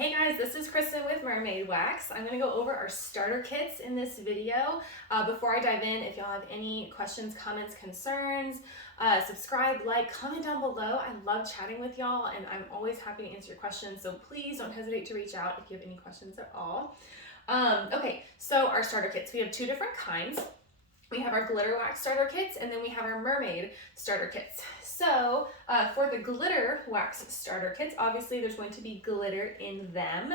Hey guys, this is Kristen with Mermaid Wax. I'm going to go over our starter kits in this video. Before I dive in, if y'all have any questions, comments, concerns, subscribe, like, comment down below. I love chatting with y'all and I'm always happy to answer your questions, so please don't hesitate to reach out if you have any questions at all. Okay, so our starter kits, we have two different kinds. We have our glitter wax starter kits, and then we have our mermaid starter kits. So for the glitter wax starter kits, obviously there's going to be glitter in them.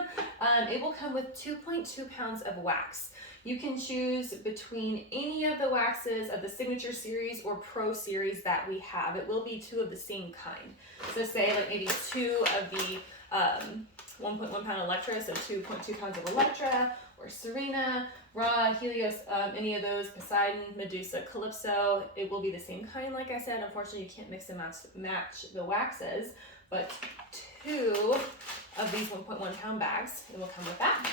It will come with 2.2 pounds of wax. You can choose between any of the waxes of the Signature Series or Pro Series that we have. It will be two of the same kind. So say like maybe two of the 1.1 pound Electra, so 2.2 pounds of Electra, or Sirena, Raw, Helios, any of those, Poseidon, Medusa, Calypso. It will be the same kind, like I said. Unfortunately, you can't mix and match the waxes, but two of these 1.1 pound bags, it will come with that.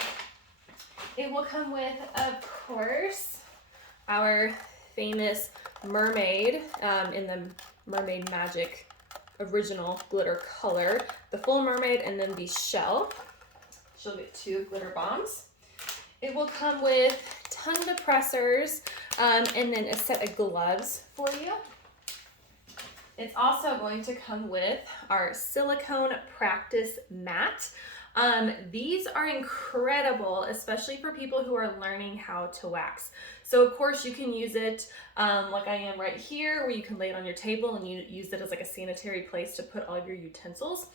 It will come with, of course, our famous mermaid in the Mermaid Magic original glitter color, the full mermaid, and then the shell. She'll get 2 glitter bombs. It will come with tongue depressors and then a set of gloves for you. It's also going to come with our silicone practice mat. These are incredible, especially for people who are learning how to wax. So of course you can use it like I am right here, where you can lay it on your table and you use it as like a sanitary place to put all of your utensils.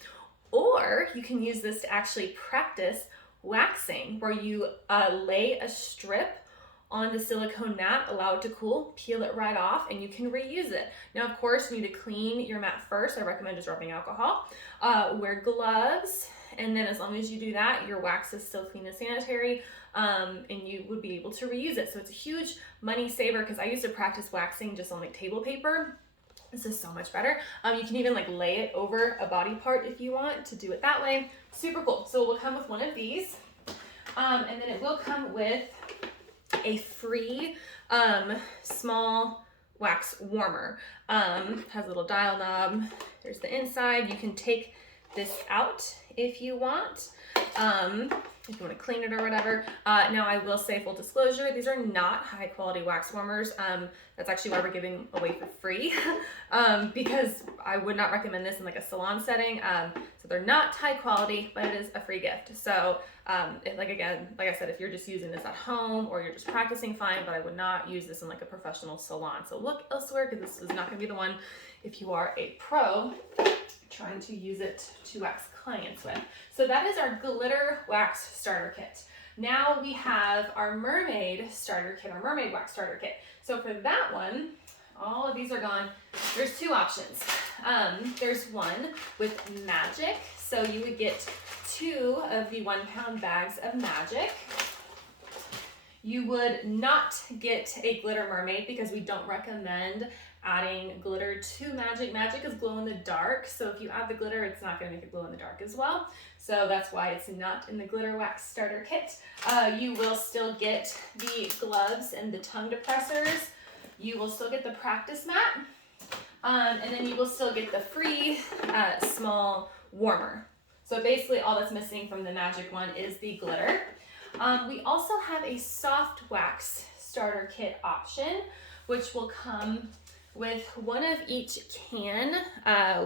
Or you can use this to actually practice waxing, where you lay a strip on the silicone mat, allow it to cool, peel it right off, and you can reuse it. Now, of course, you need to clean your mat first. I recommend just rubbing alcohol. Wear gloves, and then as long as you do that, your wax is still clean and sanitary, and you would be able to reuse it. So it's a huge money saver, because I used to practice waxing just on like table paper. This is so much better. You can even like lay it over a body part if you want to do it that way. Super cool. So it will come with one of these. And then it will come with a free small wax warmer. Has a little dial knob. There's the inside. You can take this out if you want. If you want to clean it or whatever. Now I will say, full disclosure, these are not high quality wax warmers. That's actually why we're giving away for free, because I would not recommend this in like a salon setting. So they're not high quality, but it is a free gift. So like I said, if you're just using this at home or you're just practicing, fine, but I would not use this in like a professional salon. So look elsewhere, because this is not going to be the one if you are a pro trying to use it to wax clients with. So that is our glitter wax starter kit. Now we have our mermaid starter kit, our mermaid wax starter kit. So for that one, all of these are gone. There's 2 options. There's one with magic. So you would get 2 of the 1 pound bags of magic. You would not get a glitter mermaid, because we don't recommend adding glitter to magic. Magic is glow in the dark, so if you add the glitter, it's not going to make it glow in the dark as well. So that's why it's not in the glitter wax starter kit. You will still get the gloves and the tongue depressors. You will still get the practice mat, and then you will still get the free small warmer. So basically all that's missing from the magic one is the glitter. We also have a soft wax starter kit option, which will come with 1 of each can,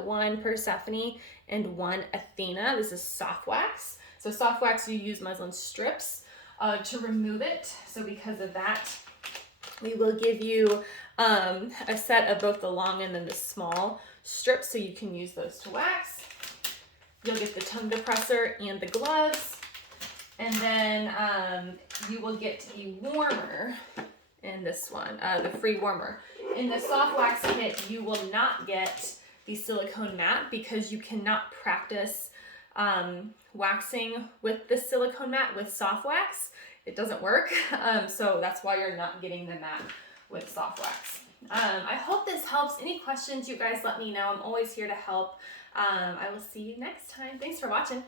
1 Persephone and 1 Athena. This is soft wax. So soft wax, you use muslin strips to remove it. So because of that, we will give you a set of both the long and then the small strips, so you can use those to wax. You'll get the tongue depressor and the gloves. And then you will get the warmer in this one, the free warmer. In the soft wax kit, you will not get the silicone mat, because you cannot practice waxing with the silicone mat with soft wax. It doesn't work. So that's why you're not getting the mat with soft wax. I hope this helps. Any questions, you guys let me know. I'm always here to help. I will see you next time. Thanks for watching.